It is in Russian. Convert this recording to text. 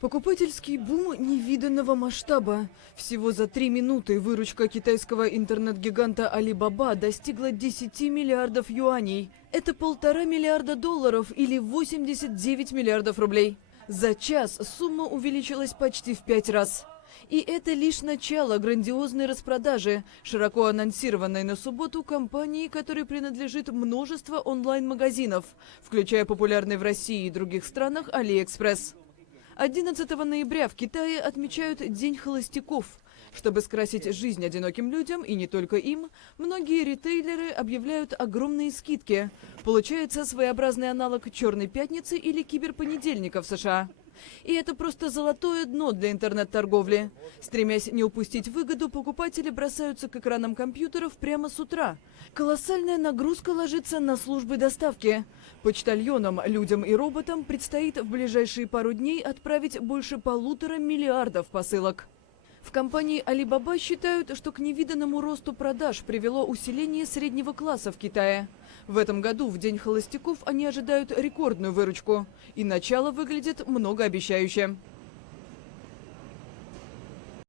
Покупательский бум невиданного масштаба. Всего за 3 минуты выручка китайского интернет-гиганта Alibaba достигла 10 миллиардов юаней. Это $1,5 миллиарда или 89 миллиардов рублей. За час сумма увеличилась почти в 5 раз. И это лишь начало грандиозной распродажи, широко анонсированной на субботу компанией, которой принадлежит множество онлайн-магазинов, включая популярный в России и других странах AliExpress. 11 ноября в Китае отмечают День холостяков. Чтобы скрасить жизнь одиноким людям, и не только им, многие ритейлеры объявляют огромные скидки. Получается своеобразный аналог «Черной пятницы» или «Киберпонедельника» в США. И это просто золотое дно для интернет-торговли. Стремясь не упустить выгоду, покупатели бросаются к экранам компьютеров прямо с утра. Колоссальная нагрузка ложится на службы доставки. Почтальонам, людям и роботам предстоит в ближайшие пару дней отправить больше 1,5 миллиарда посылок. В компании Alibaba считают, что к невиданному росту продаж привело усиление среднего класса в Китае. В этом году, в День холостяков, они ожидают рекордную выручку. И начало выглядит многообещающе.